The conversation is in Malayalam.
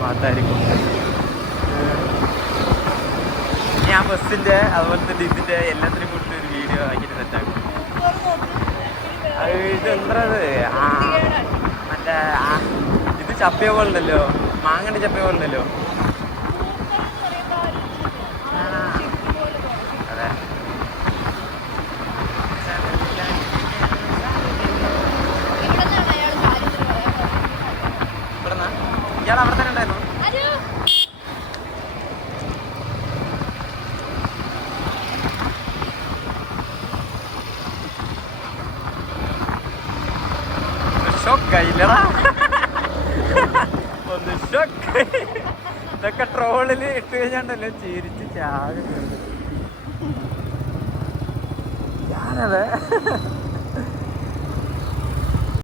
പാട്ടായിരിക്കും. ഞാൻ ബസ്സിൻ്റെ അതുപോലെ തന്നെ ഇതിൻ്റെ എല്ലാത്തിനും കൂടി ഒരു വീഡിയോ ആക്കിയിട്ട് സെറ്റാക്കും. ഇത് എന്തത് മറ്റേ ഇത് ചപ്പിയ പോലുണ്ടല്ലോ, മാങ്ങൻ്റെ ചപ്പിയ പോലുണ്ടല്ലോ. അതെ ഇവിടെന്നാ ഇയാൾ അവിടെ തന്നെ ഉണ്ടായിരുന്നു. ഷോക്കായില്ലടാ, ഒന്ന് ഷോക്കായി. ഇതൊക്കെ ട്രോളിൽ ഇട്ട് കഴിഞ്ഞാണ്ടല്ലോ ചിരിച്ച് ചാകുന്നുണ്ട്. ഞാനത്